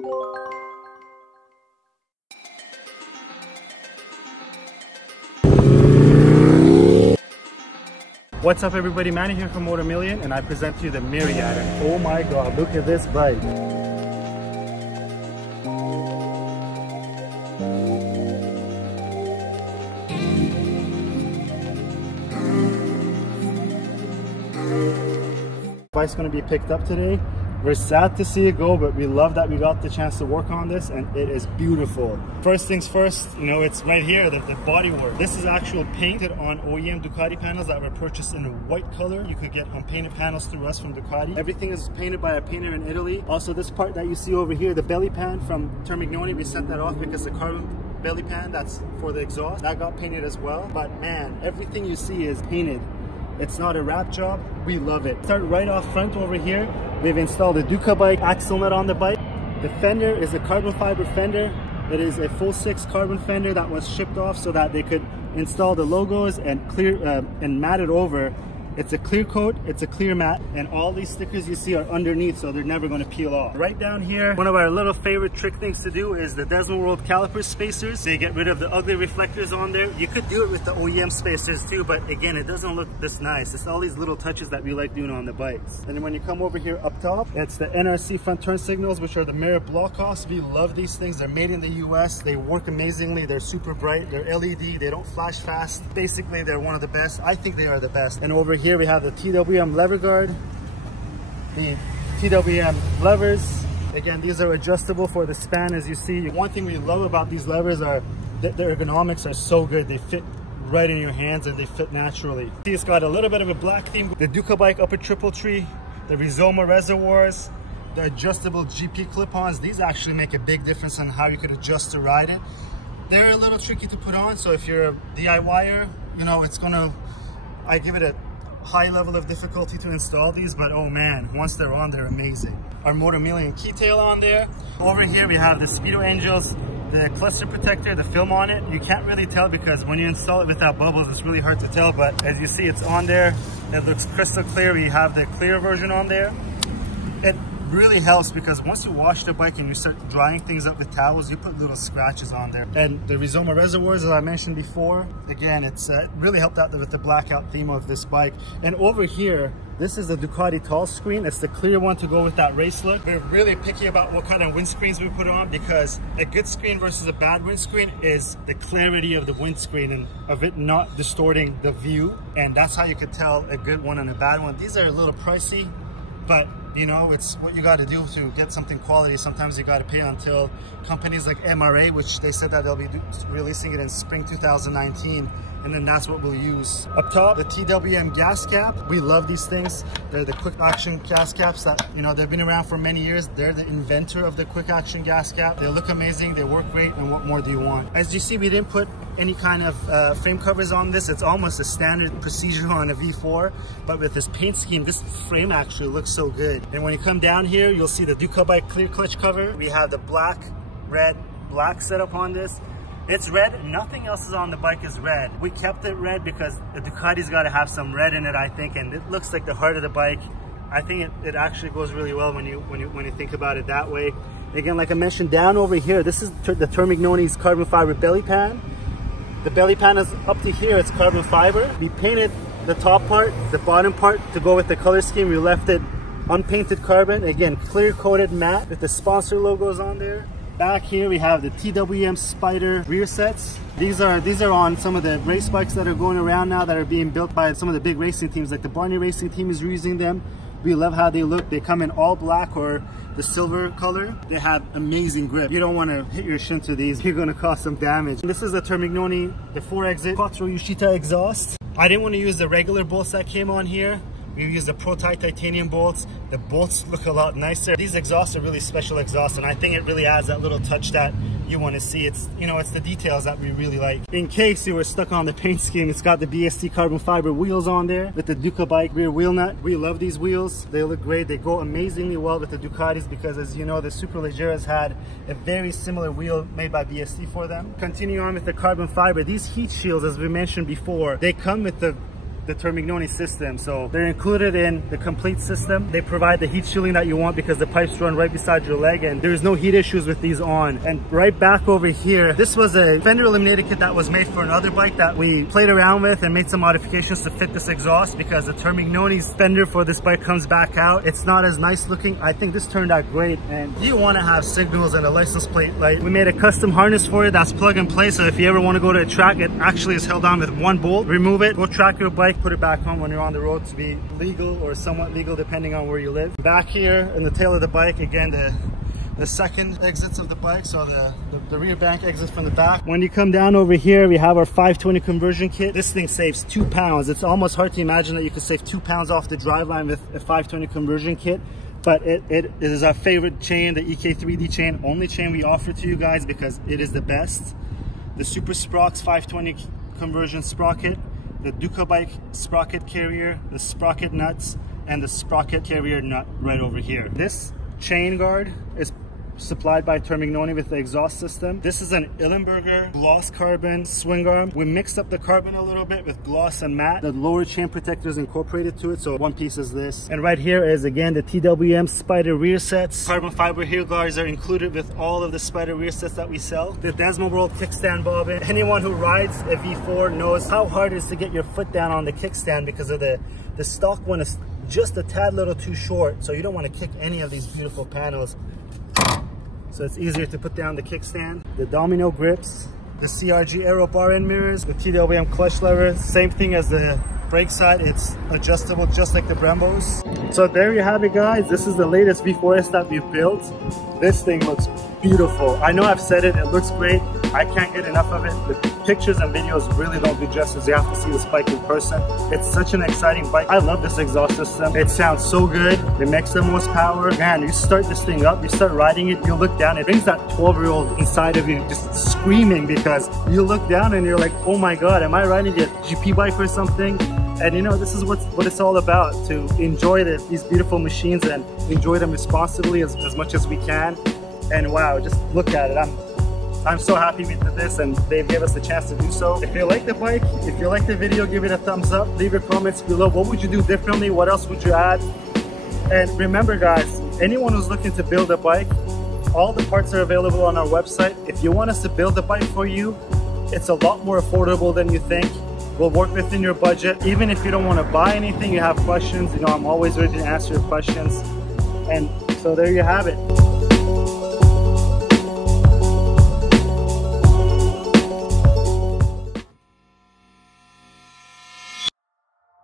What's up everybody, Manny here from Motor Million, and I present to you the Myriad. And oh my god, look at this bike. Bike's going to be picked up today. We're sad to see it go, but we love that we got the chance to work on this, and it is beautiful. First things first, you know, it's right here, the body work. This is actual painted on OEM Ducati panels that were purchased in a white color. You could get unpainted panels through us from Ducati. Everything is painted by a painter in Italy. Also, this part that you see over here, the belly pan from Termignoni, we sent that off because the carbon belly pan, that's for the exhaust, that got painted as well. But man, everything you see is painted. It's not a wrap job. We love it. Start right off front over here. We've installed a Dukabike axle nut on the bike. The fender is a carbon fiber fender. It is a full 6 carbon fender that was shipped off so that they could install the logos and clear and mat it over. It's a clear coat, it's a clear mat, and all these stickers you see are underneath, so they're never going to peel off. Right down here, one of our little favorite trick things to do is the Desmo World caliper spacers. They get rid of the ugly reflectors on there. You could do it with the OEM spacers too, but again, it doesn't look this nice. It's all these little touches that we like doing on the bikes. And then when you come over here up top, it's the NRC front turn signals, which are the mirror block offs. We love these things. They're made in the US. They work amazingly. They're super bright. They're LED. They don't flash fast. Basically, they're one of the best. I think they are the best. And over here, we have the TWM lever guard, the TWM levers. Again, these are adjustable for the span, as you see. One thing we love about these levers are that the ergonomics are so good. They fit right in your hands and they fit naturally. See, it's got a little bit of a black theme. The Dukabike upper triple tree, the Rizoma reservoirs, the adjustable GP clip-ons. These actually make a big difference on how you could adjust to ride it. They're a little tricky to put on, so if you're a DIYer, you know, I give it a high level of difficulty to install these, but oh man, once they're on, they're amazing. Our Motor Million keytail on there. Over here we have the Speedo Angels, the cluster protector, the film on it. You can't really tell because when you install it without bubbles, it's really hard to tell, but as you see, it's on there. It looks crystal clear. We have the clear version on there. It really helps because once you wash the bike and you start drying things up with towels, you put little scratches on there. And the Rizoma reservoirs, as I mentioned before, again, it's really helped out with the blackout theme of this bike. And over here, this is the Ducati tall screen. It's the clear one to go with that race look. We're really picky about what kind of windscreens we put on because a good screen versus a bad windscreen is the clarity of the windscreen and of it not distorting the view. And that's how you could tell a good one and a bad one. These are a little pricey, but you know, it's what you got to do to get something quality. Sometimes you got to pay until companies like MRA, which they said that they'll be releasing it in spring 2019, and then that's what we'll use. Up top, the TWM gas cap. We love these things. They're the quick action gas caps that, you know, they've been around for many years. They're the inventor of the quick action gas cap. They look amazing, they work great, and what more do you want? As you see, we didn't put any kind of frame covers on this. It's almost a standard procedure on a V4, but with this paint scheme, this frame actually looks so good. And when you come down here, you'll see the Dukabike clear clutch cover. We have the black, red, black setup on this. It's red, nothing else is on the bike is red. We kept it red because the Ducati's got to have some red in it, I think, and it looks like the heart of the bike. I think it actually goes really well when you think about it that way. Again, like I mentioned, down over here, this is the Termignoni's carbon fiber belly pan. The belly pan is up to here, it's carbon fiber. We painted the top part, the bottom part to go with the color scheme. We left it unpainted carbon, again, clear coated matte with the sponsor logos on there. Back here we have the TWM Spider rear sets. These are on some of the race bikes that are going around now that are being built by some of the big racing teams, like the Barney Racing Team is using them. We love how they look. They come in all black or the silver color. They have amazing grip. You don't want to hit your shin to these. You're going to cause some damage. This is the Termignoni, the 4-exit Quattro Uscita exhaust. I didn't want to use the regular bolts that came on here. We use the Pro-Tight titanium bolts. The bolts look a lot nicer. These exhausts are really special exhausts, and I think it really adds that little touch that you want to see. It's, you know, it's the details that we really like. In case you were stuck on the paint scheme, it's got the BST carbon fiber wheels on there with the Dukabike rear wheel nut. We love these wheels. They look great. They go amazingly well with the Ducatis because, as you know, the Superleggeras had a very similar wheel made by BST for them. Continue on with the carbon fiber. These heat shields, as we mentioned before, they come with the the Termignoni system. So they're included in the complete system. They provide the heat shielding that you want because the pipes run right beside your leg, and there's no heat issues with these on. And right back over here, this was a fender eliminator kit that was made for another bike that we played around with and made some modifications to fit this exhaust, because the Termignoni's fender for this bike comes back out. It's not as nice looking. I think this turned out great, and you want to have signals and a license plate light. We made a custom harness for it that's plug and play, so if you ever want to go to a track, it actually is held on with one bolt. Remove it, go track your bike, put it back on when you're on the road to be legal or somewhat legal depending on where you live. Back here in the tail of the bike, again, the second exits of the bike, so the rear bank exits from the back. When you come down over here, we have our 520 conversion kit. This thing saves 2 pounds. It's almost hard to imagine that you could save 2 pounds off the driveline with a 520 conversion kit. But it is our favorite chain, the EK3D chain, only chain we offer to you guys because it is the best. The Super Sprox 520 conversion sprocket, the Dukabike sprocket carrier, the sprocket nuts, and the sprocket carrier nut right over here. This chain guard is supplied by Termignoni with the exhaust system. This is an Illenberger gloss carbon swing arm. We mixed up the carbon a little bit with gloss and matte. The lower chain protector is incorporated to it, so one piece is this. And right here is again the TWM Spyder rear sets. Carbon fiber heel guards are included with all of the Spyder rear sets that we sell. The Desmo World kickstand bobbin. Anyone who rides a V4 knows how hard it is to get your foot down on the kickstand because of the stock one is just a tad little too short, so you don't want to kick any of these beautiful panels. So it's easier to put down the kickstand. The Domino grips, the CRG Aero bar end mirrors, the TWM clutch lever, same thing as the brake side, it's adjustable just like the Brembos. So there you have it, guys. This is the latest V4S that we've built. This thing looks beautiful. I know I've said it, it looks great. I can't get enough of it. The pictures and videos really don't do justice. You have to see this bike in person. It's such an exciting bike. I love this exhaust system. It sounds so good. It makes the most power. Man, you start this thing up, you start riding it, you look down, it brings that 12-year-old inside of you just screaming, because you look down and you're like, oh my God, am I riding a GP bike or something? And you know, this is what it's all about, to enjoy these beautiful machines and enjoy them responsibly as much as we can. And wow, just look at it. I'm so happy we did this and they gave us the chance to do so. If you like the bike, if you like the video, give it a thumbs up. Leave your comments below. What would you do differently? What else would you add? And remember, guys, anyone who's looking to build a bike, all the parts are available on our website. If you want us to build a bike for you, it's a lot more affordable than you think. We'll work within your budget. Even if you don't want to buy anything, you have questions, you know, I'm always ready to answer your questions. And so there you have it.